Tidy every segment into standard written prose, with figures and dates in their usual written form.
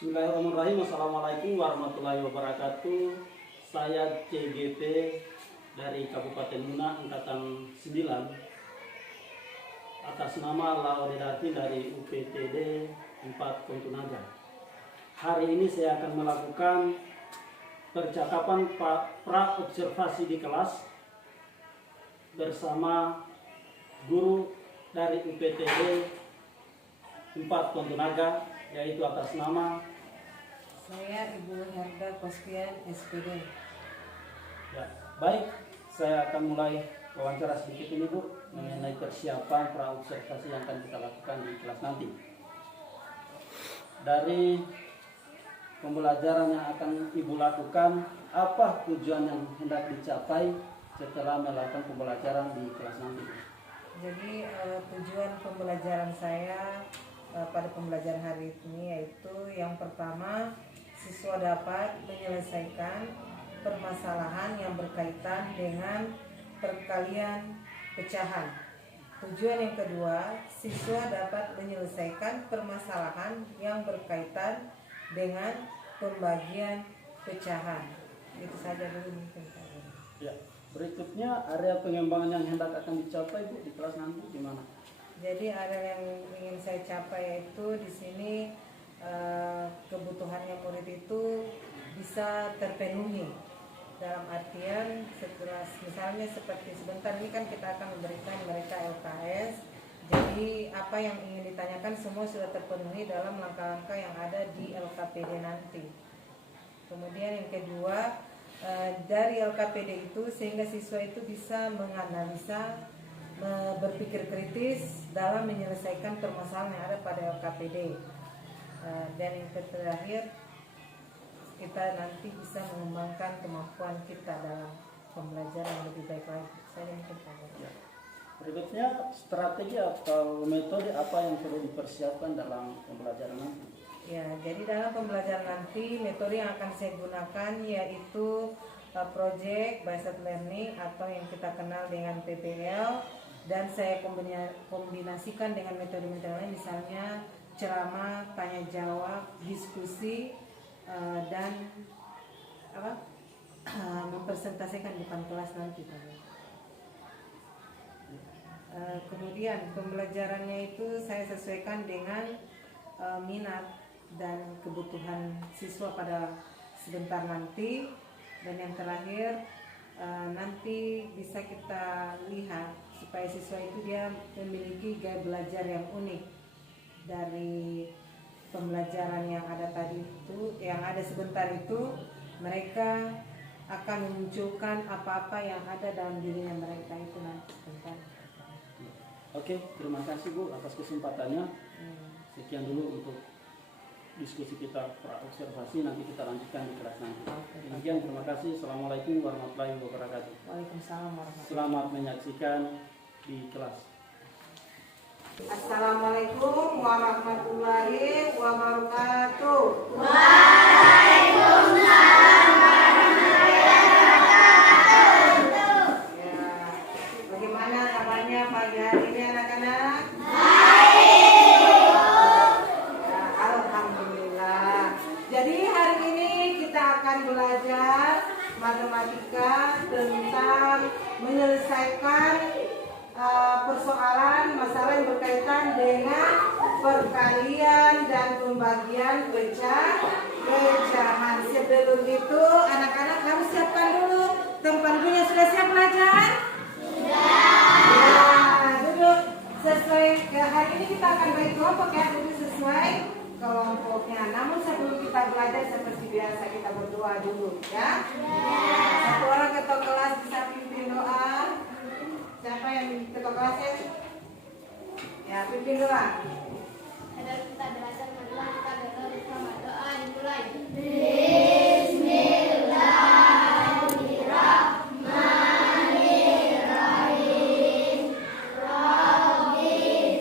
Bismillahirrahmanirrahim. Assalamualaikum warahmatullahi wabarakatuh. Saya CGP dari Kabupaten Muna, Angkatan 9, atas nama Laodedati dari UPTD 4 Kontunaga. Hari ini saya akan melakukan percakapan pra-observasi di kelas bersama guru dari UPTD 4 Kontunaga, yaitu atas nama saya Ibu Herda Kospian, SPD. ya. Baik, saya akan mulai wawancara sedikit ini Bu mengenai persiapan pra-observasi yang akan kita lakukan di kelas nanti. Dari pembelajaran yang akan Ibu lakukan, apa tujuan yang hendak dicapai setelah melakukan pembelajaran di kelas nanti? Jadi tujuan pembelajaran saya pada pembelajaran hari ini yaitu yang pertama, siswa dapat menyelesaikan permasalahan yang berkaitan dengan perkalian pecahan. Tujuan yang kedua, siswa dapat menyelesaikan permasalahan yang berkaitan dengan pembagian pecahan. Itu saja dulu mungkin. Ya, berikutnya area pengembangan yang hendak akan dicapai Bu di kelas nanti di mana? Jadi area yang ingin saya capai yaitu di sini kebutuhannya murid itu bisa terpenuhi, dalam artian setelah misalnya seperti sebentar ini kan kita akan memberikan mereka LKS, jadi apa yang ingin ditanyakan semua sudah terpenuhi dalam langkah-langkah yang ada di LKPD nanti. Kemudian yang kedua, dari LKPD itu sehingga siswa itu bisa menganalisa, berpikir kritis dalam menyelesaikan permasalahan yang ada pada LKPD. Dan yang terakhir, kita nanti bisa mengembangkan kemampuan kita dalam pembelajaran yang lebih baik lagi. Saya mungkin ya. Berikutnya, strategi atau metode apa yang perlu dipersiapkan dalam pembelajaran nanti? Ya, jadi dalam pembelajaran nanti metode yang akan saya gunakan yaitu project based learning atau yang kita kenal dengan PBL, dan saya kombinasikan dengan metode-metode lain, misalnya ceramah, tanya jawab, diskusi, dan mempresentasikan di depan kelas nanti. Kemudian pembelajarannya itu saya sesuaikan dengan minat dan kebutuhan siswa pada sebentar nanti. Dan yang terakhir, nanti bisa kita lihat supaya siswa itu dia memiliki gaya belajar yang unik dari pembelajaran yang ada tadi itu, yang ada sebentar itu, mereka akan memunculkan apa-apa yang ada dalam dirinya mereka itu nanti sebentar. Oke, terima kasih Bu atas kesempatannya. Sekian dulu untuk diskusi kita pra-observasi, nanti kita lanjutkan di kelas nanti. Demikian, terima kasih. Assalamualaikum warahmatullahi wabarakatuh. Waalaikumsalam warahmatullahi wabarakatuh. Selamat menyaksikan di kelas. Assalamualaikum warahmatullahi wabarakatuh. Ya, bagaimana kabarnya pagi hari ini anak-anak? Ya, alhamdulillah. Jadi hari ini kita akan belajar matematika tentang menyelesaikan persoalan masalah yang berkaitan dengan perkalian dan pembagian pecahan. Sebelum itu anak-anak harus siapkan dulu tempat duduknya. Sudah siap belajar? Ya, duduk sesuai. Hari ini kita akan bagi kelompok ya, duduk sesuai kelompoknya. Namun sebelum kita belajar seperti biasa kita berdoa dulu ya. Satu orang ketua kelas bisa pimpin doa. Siapa yang ketua kelasnya? Ya, pimpin doa. Ada kita belajar marilah kita bersama doa dimulai. Bismillahirrahmanirrahim. Rabbi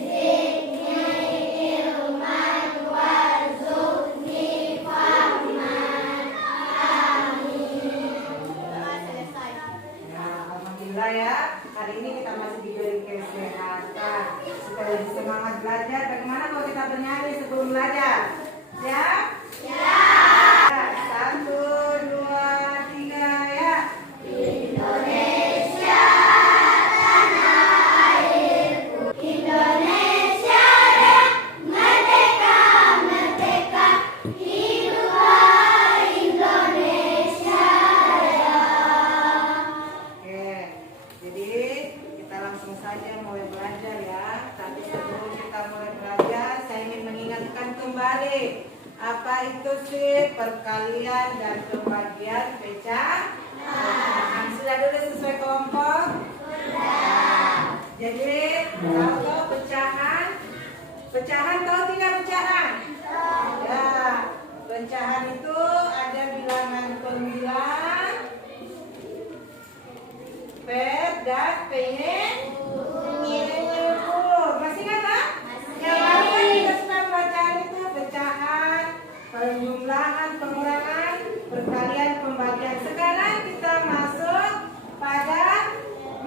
zidni ilman warzuqni fahman. Amin. Doa selesai. Ya, alhamdulillah ya. Hari ini kita masih diberi kesehatan supaya lebih semangat belajar. Bagaimana kalau kita bernyanyi sebelum belajar? kembali. Apa itu sih perkalian dan pembagian pecahan? Sudah dulu sesuai kelompok? Sudah. Jadi kalau pecahan tahu tidak pecahan? Ya, pecahan itu ada bilangan pembilang, per dan penyebut. Masih ingat tak? Yang lalu kan kita sudah belajar itu pecahan, penjumlahan, pengurangan, perkalian, pembagian. Sekarang kita masuk pada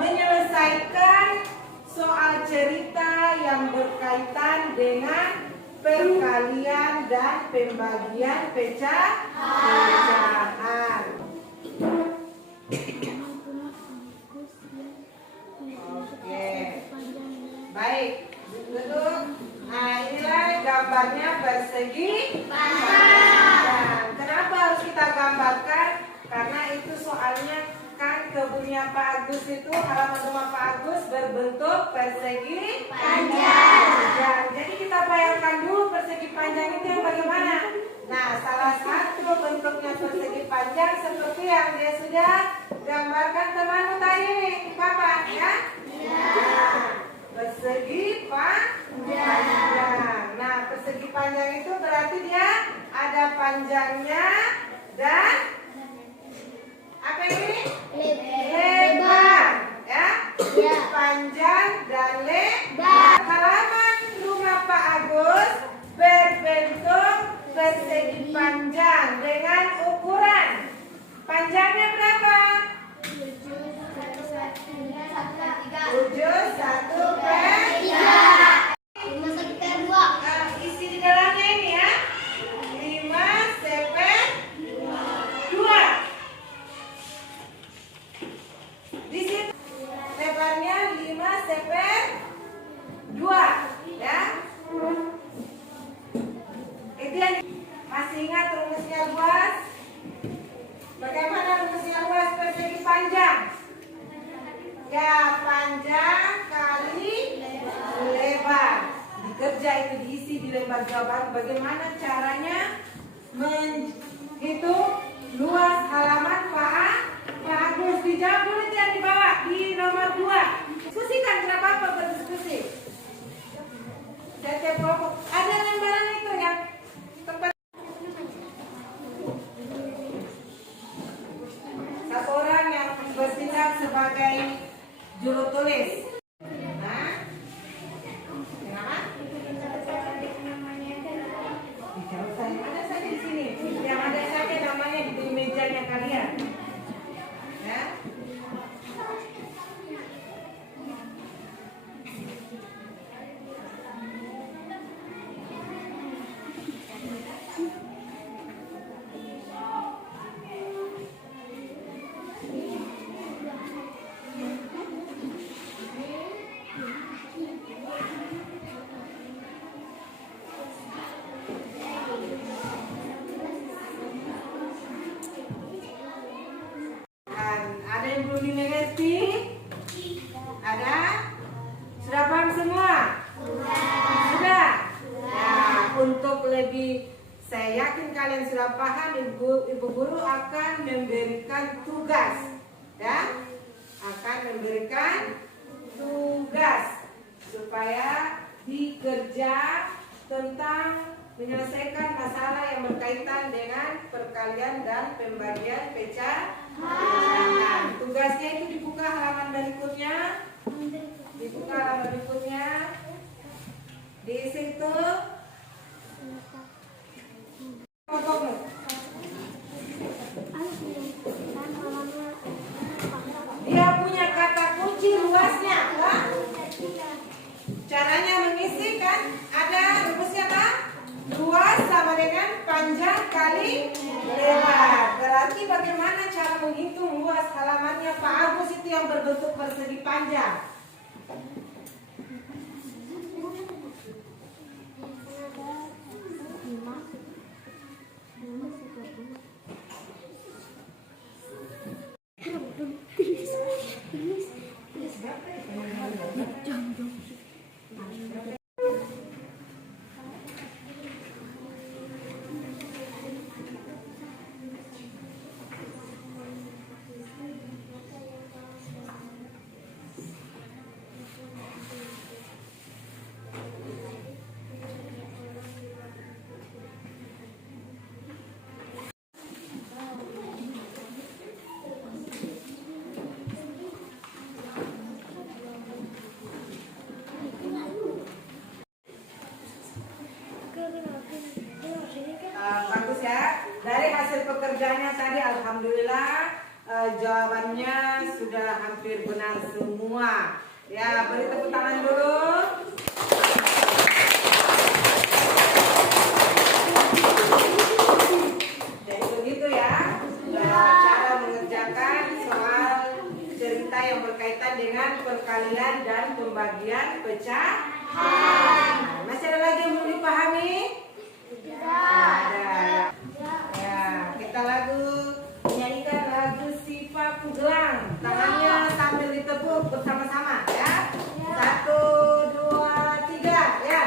menyelesaikan soal cerita yang berkaitan dengan perkalian dan pembagian pecahan. Oke, baik, duduk. Nah, inilah gambarnya persegi panjang. Kenapa harus kita gambarkan? Karena itu soalnya kan kebunnya Pak Agus itu, halaman rumah Pak Agus berbentuk persegi panjang. Jadi kita bayangkan dulu persegi panjang itu yang bagaimana. Nah, salah satu bentuknya persegi panjang seperti yang dia sudah gambarkan temanmu tadi nih, Papa, ya? Nah, persegi panjang. Nah, persegi panjang itu berarti dia ada panjangnya dan apa ini? Lebar, ya? Panjang dan lebar. Halaman rumah Pak Agus berbentuk persegi panjang dengan ukuran panjangnya berapa? 7/1/3. Isi di dalamnya ini ya, 5/2. Di situ lebarnya 5/2, ya. Itu yang masih ingat rumusnya luas? Bagaimana rumusnya luas persegi panjang? Ya, panjang kali lebar. Dikerja itu diisi di lembar jawaban. Bagaimana caranya menghitung luas halaman Pak Agus? Dijawab dulu yang di bawah di nomor 2. Diskusikan, kenapa apa berdiskusi? Setiap kelompok ada lembaran itu yang tempat satu orang yang bertindak sebagai juru tulis. Nah, kenapa? Bicara saya ada saja di sini. Yang ada saja namanya di mejanya kalian. Ya. Ada yang belum dimengerti? Ada? Sudah paham semua? Sudah? Ya, untuk lebih saya yakin kalian sudah paham, Ibu Guru akan memberikan tugas, ya? Akan memberikan tugas supaya dikerja tentang menyelesaikan masalah yang berkaitan dengan perkalian dan pembagian pecahan. Tugasnya itu dibuka halaman berikutnya. Dibuka halaman berikutnya. Di situ fotomu. Dia punya kata kunci luasnya, Pak. Caranya mengisi kan ada rumusnya kan? Luas sama dengan panjang kali lebar. Berarti bagaimana cara menghitung luas halamannya Pak Agus itu yang berbentuk persegi panjang? bagus ya. Dari hasil pekerjaannya tadi alhamdulillah jawabannya sudah hampir benar semua. Ya, beri tepuk tangan dulu. Jadi begitu ya. Cara mengerjakan soal cerita yang berkaitan dengan perkalian dan pembagian pecahan. Masih ada lagi yang belum dipahami? Ada. Ya, kita menyanyikan lagu Si Paku Gelang. Tangannya sambil ditepuk bersama-sama ya. 1, 2, 3 ya.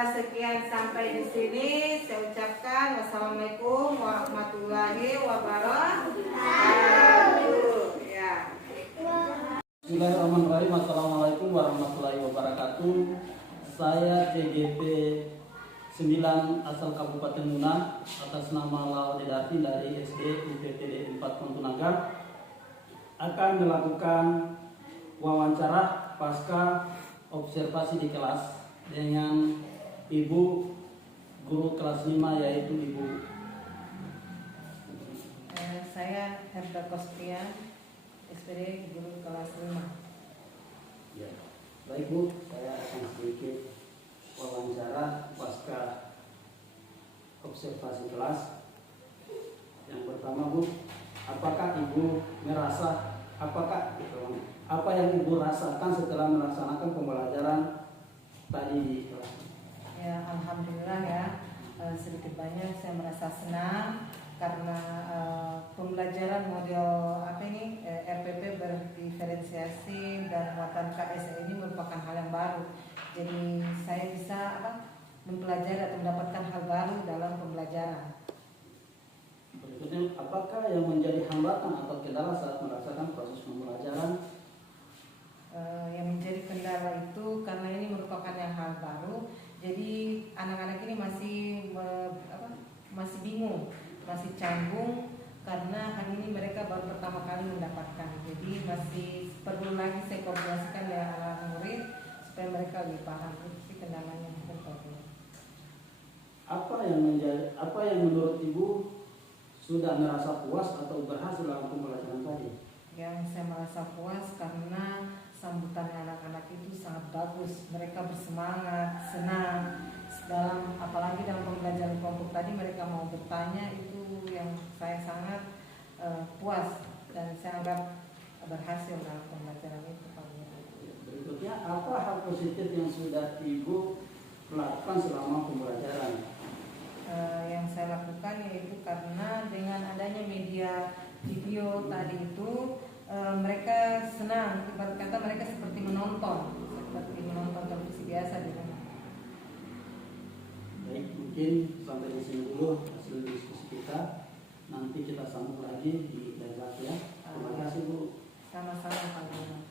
Sekian sampai di sini. Saya ucapkan wassalamualaikum warahmatullahi wabarakatuh. Ya. Bismillahirrahmanirrahim. Assalamualaikum warahmatullahi wabarakatuh. Saya CGP 9 asal Kabupaten Muna atas nama Laode Dartin dari SD IPTD 4 Pontunaga akan melakukan wawancara pasca observasi di kelas dengan Ibu guru kelas 5 yaitu Ibu. Saya Herda Kospian, SPD guru kelas 5. Ya. Baik Bu, saya akan sedikit wawancara pasca observasi kelas. Yang pertama Bu, apakah Ibu merasa apa yang Ibu rasakan setelah melaksanakan pembelajaran tadi di kelas? Ya, alhamdulillah ya, sedikit banyak saya merasa senang karena pembelajaran model RPP berdiferensiasi dan muatan KS ini merupakan hal yang baru. Jadi saya bisa mempelajari atau mendapatkan hal baru dalam pembelajaran. Berikutnya, apakah yang menjadi hambatan atau kendala saat melaksanakan proses pembelajaran? Yang menjadi kendala itu karena ini merupakan yang hal baru. Jadi anak-anak ini masih bingung, masih canggung karena hal ini mereka baru pertama kali mendapatkan. Jadi masih perlu lagi saya koordinasikan dengan anak murid supaya mereka lebih paham. Itu sih kendalanya. Apa yang menurut Ibu sudah merasa puas atau berhasil dalam pembelajaran tadi? Yang saya merasa puas karena sambutan anak-anak itu sangat bagus. Mereka bersemangat, senang. Apalagi dalam pembelajaran kelompok tadi mereka mau bertanya, itu yang saya sangat puas dan saya anggap berhasil dalam pembelajaran itu. Berikutnya, apa hal positif yang sudah Ibu lakukan selama pembelajaran? Yang saya lakukan yaitu karena dengan adanya media video tadi itu mereka senang, ibarat kata mereka seperti menonton televisi biasa di rumah. Baik, mungkin sampai di sini dulu hasil diskusi kita. Nanti kita sambung lagi di debat ya. Terima kasih Bu. Sama-sama Pak Guru.